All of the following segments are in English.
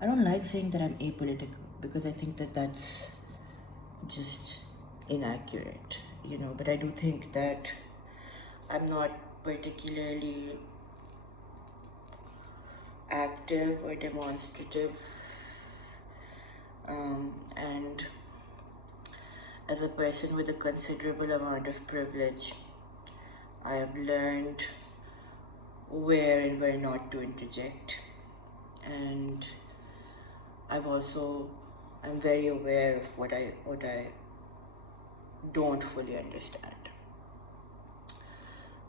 I don't like saying that I'm apolitical because I think that that's just inaccurate, but I do think that I'm not particularly active or demonstrative, and as a person with a considerable amount of privilege, I have learned where and where not to interject, and I'm very aware of what I don't fully understand.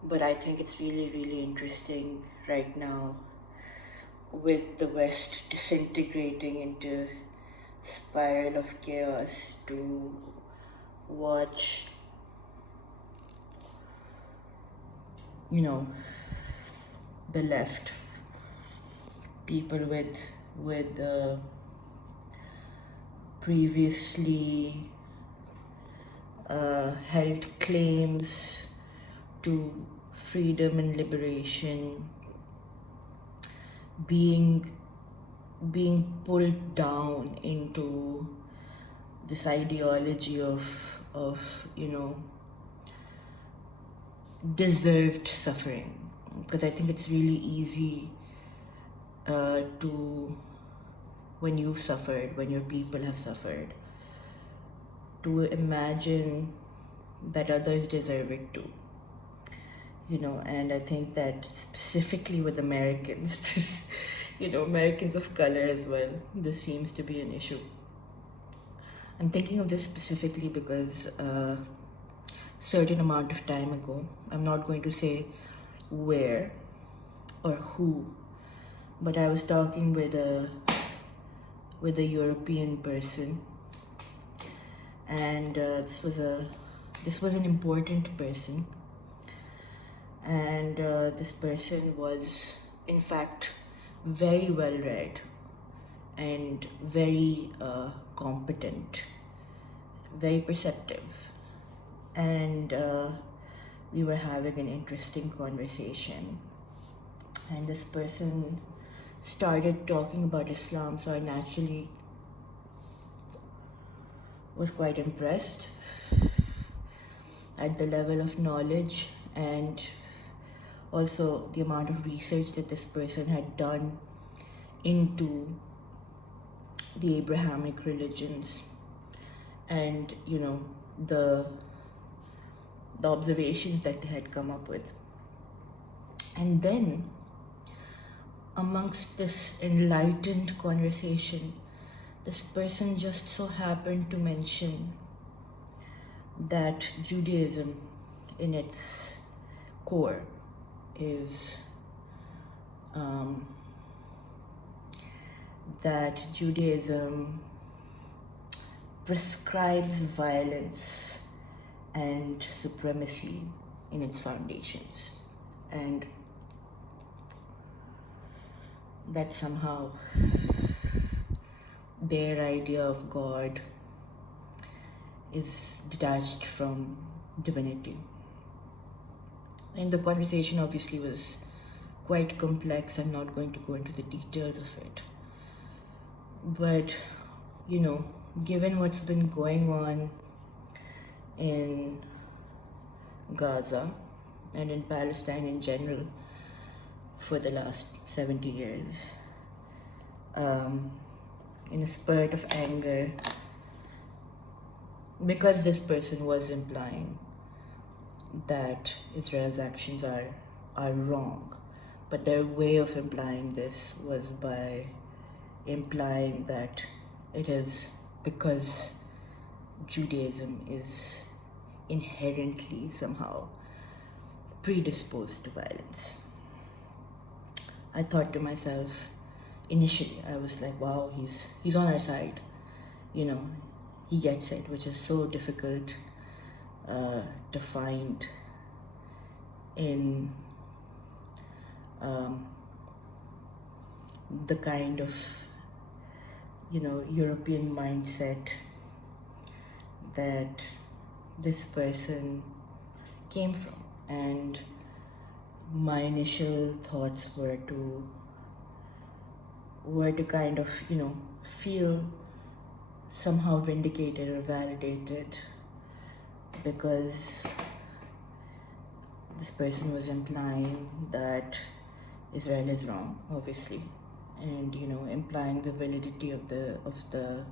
But I think it's really, really interesting right now with the West disintegrating into spiral of chaos to watch, the left, people with previously held claims to freedom and liberation being pulled down into this ideology of deserved suffering, because I think it's really easy to, when you've suffered, when your people have suffered, to imagine that others deserve it too. And I think that specifically with Americans, this, Americans of color as well, this seems to be an issue. I'm thinking of this specifically because a certain amount of time ago, I'm not going to say where or who, but I was talking with a European person, and this was an important person. And this person was, in fact, very well read and very competent, very perceptive. And we were having an interesting conversation. And this person started talking about Islam, so I naturally was quite impressed at the level of knowledge and also the amount of research that this person had done into the Abrahamic religions, and the observations that they had come up with. And then amongst this enlightened conversation, this person just so happened to mention that Judaism in its core is that Judaism prescribes violence and supremacy in its foundations, and that somehow their idea of God is detached from divinity. And the conversation obviously was quite complex. I'm not going to go into the details of it. But, given what's been going on in Gaza and in Palestine in general for the last 70 years, in a spurt of anger, because this person was implying that Israel's actions are wrong, but their way of implying this was by implying that it is because Judaism is inherently somehow predisposed to violence. I thought to myself, initially, I was like, wow, he's on our side. He gets it, which is so difficult to find in the kind of European mindset that this person came from. And my initial thoughts were to were to kind of, feel somehow vindicated or validated because this person was implying that Israel is wrong, obviously, and implying the validity of the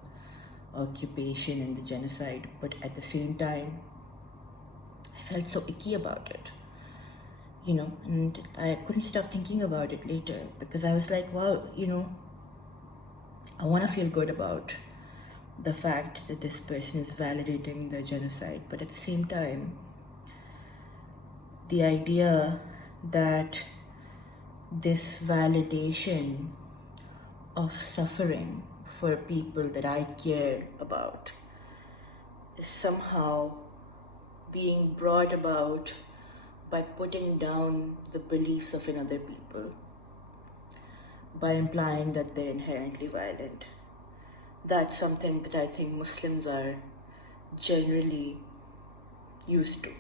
occupation and the genocide. But at the same time, I felt so icky about it, and I couldn't stop thinking about it later because I was like, wow, I want to feel good about the fact that this person is validating the genocide, but at the same time, the idea that this validation of suffering for people that I care about is somehow being brought about by putting down the beliefs of another people, by implying that they're inherently violent. That's something that I think Muslims are generally used to,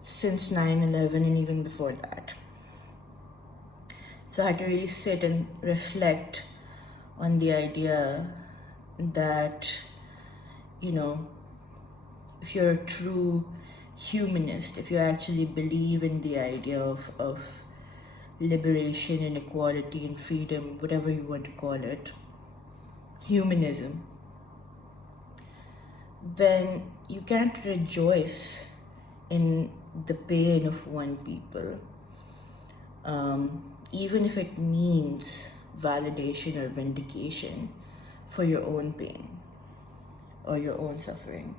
since 9/11 and even before that. So I had to really sit and reflect on the idea that, if you're a true humanist, if you actually believe in the idea of liberation and equality and freedom, whatever you want to call it, humanism, then you can't rejoice in the pain of one people, even if it means validation or vindication for your own pain or your own suffering.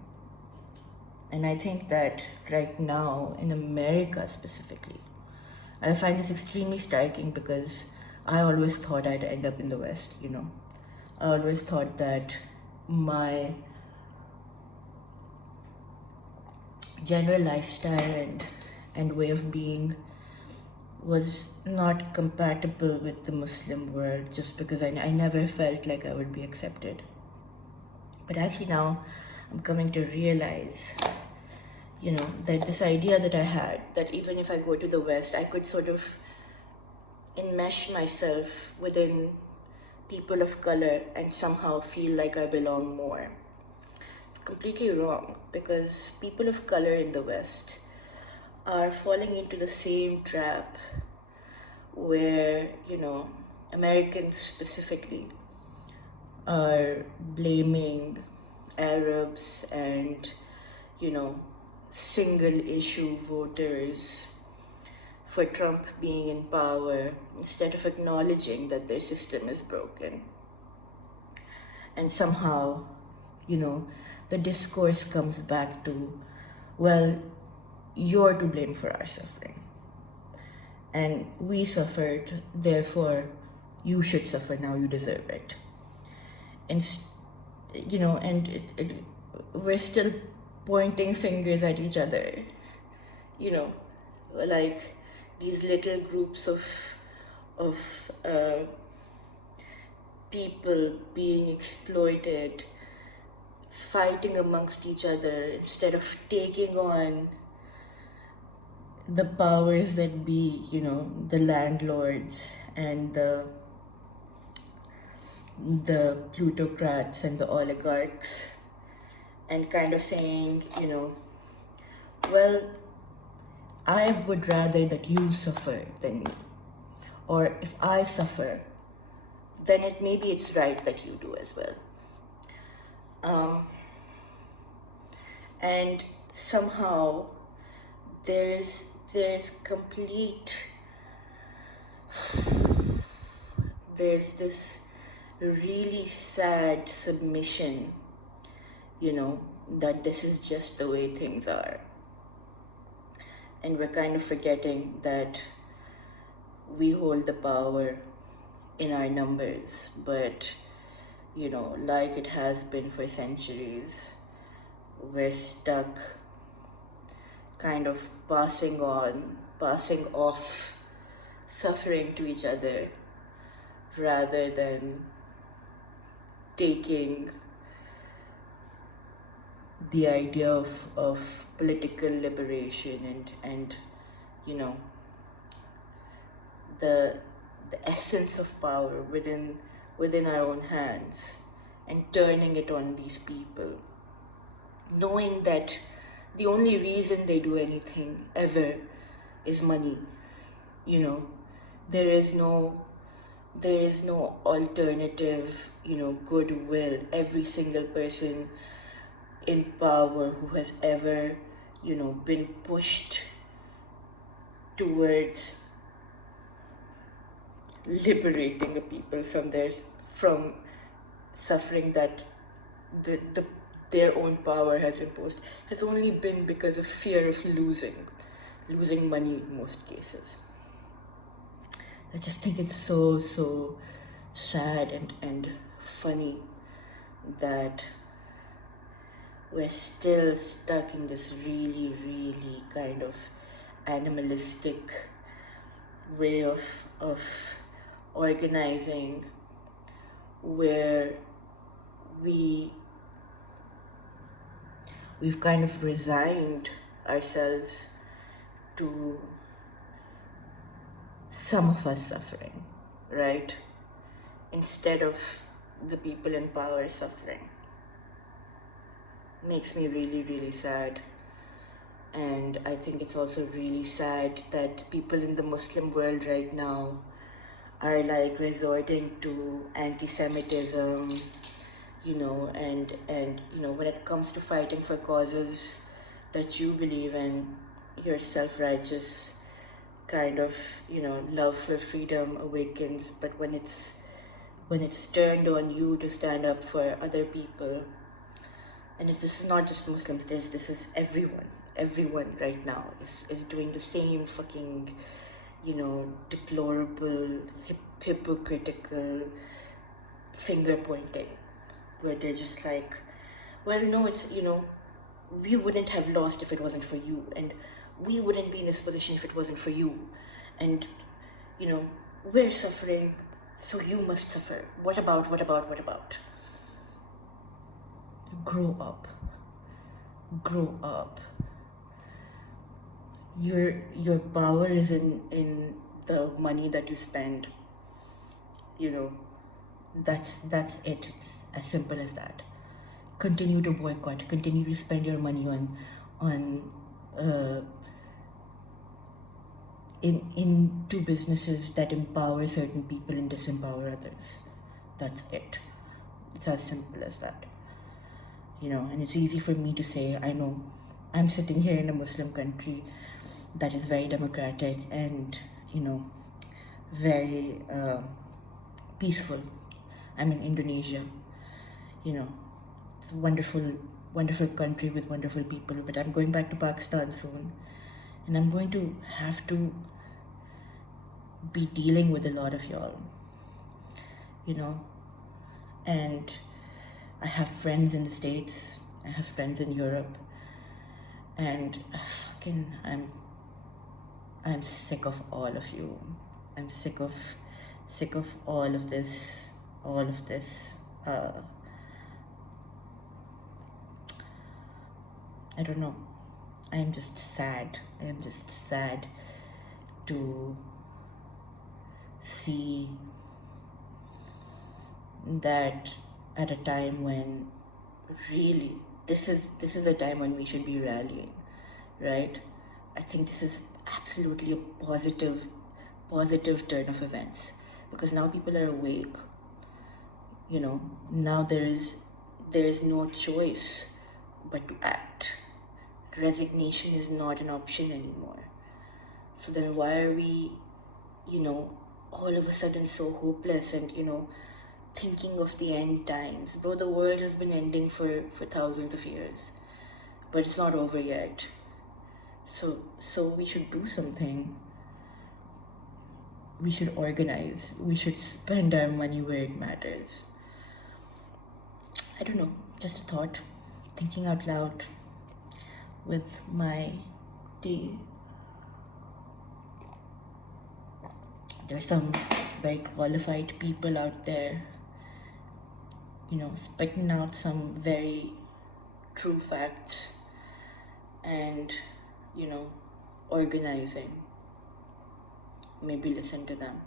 And I think that right now, in America specifically, and I find this extremely striking because I always thought I'd end up in the West, I always thought that my general lifestyle and way of being was not compatible with the Muslim world just because I never felt like I would be accepted. But actually now I'm coming to realize, that this idea that I had, that even if I go to the West, I could sort of enmesh myself within people of color and somehow feel like I belong more. It's completely wrong because people of color in the West are falling into the same trap where, Americans specifically are blaming Arabs and, single issue voters for Trump being in power instead of acknowledging that their system is broken. And somehow, the discourse comes back to, well, you're to blame for our suffering. And we suffered, therefore you should suffer now, you deserve it. And, we're still pointing fingers at each other, like these little groups of people being exploited, fighting amongst each other instead of taking on the powers that be, the landlords and the plutocrats and the oligarchs, and kind of saying, well, I would rather that you suffer than me. Or if I suffer, then maybe it's right that you do as well. And somehow there's this really sad submission, that this is just the way things are. And we're kind of forgetting that we hold the power in our numbers, but, like it has been for centuries, we're stuck kind of passing off suffering to each other rather than taking the idea of political liberation and the essence of power within our own hands and turning it on these people, knowing that the only reason they do anything ever is money. You know, there is no alternative, goodwill. Every single person in power who has ever, been pushed towards liberating the people from suffering that their own power has imposed, has only been because of fear of losing money in most cases. I just think it's so sad and funny that we're still stuck in this really, really kind of animalistic way of organizing, where we've kind of resigned ourselves to some of us suffering, right? Instead of the people in power suffering. Makes me really, really sad. And I think it's also really sad that people in the Muslim world right now are like resorting to anti-Semitism, and when it comes to fighting for causes that you believe in, your self-righteous kind of, love for freedom awakens. But when it's turned on you to stand up for other people, and this is not just Muslims, this is everyone right now is doing the same fucking, deplorable, hypocritical finger pointing, where they're just like, well, no, it's, we wouldn't have lost if it wasn't for you, and we wouldn't be in this position if it wasn't for you, and, we're suffering, so you must suffer. What about? Grow up. Your power is in the money that you spend. That's it. It's as simple as that. Continue to boycott. Continue to spend your money on into businesses that empower certain people and disempower others. That's it. It's as simple as that. And it's easy for me to say, I know I'm sitting here in a Muslim country that is very democratic and, very peaceful. I'm in Indonesia. It's a wonderful country with wonderful people, but I'm going back to Pakistan soon. And I'm going to have to be dealing with a lot of y'all, and I have friends in the States, I have friends in Europe, and I'm sick of all of you. I'm sick of all of this. I don't know. I am just sad to see that at a time when really this is a time when we should be rallying, right? I think this is absolutely a positive turn of events, because now people are awake. Now there is no choice but to act. Resignation is not an option anymore. So then why are we, all of a sudden so hopeless and, thinking of the end times? Bro, the world has been ending for thousands of years, but it's not over yet. So we should do something. We should organize. We should spend our money where it matters. I don't know, just a thought, thinking out loud with my tea. There's some very qualified people out there, spitting out some very true facts and, organizing. maybe listen to them.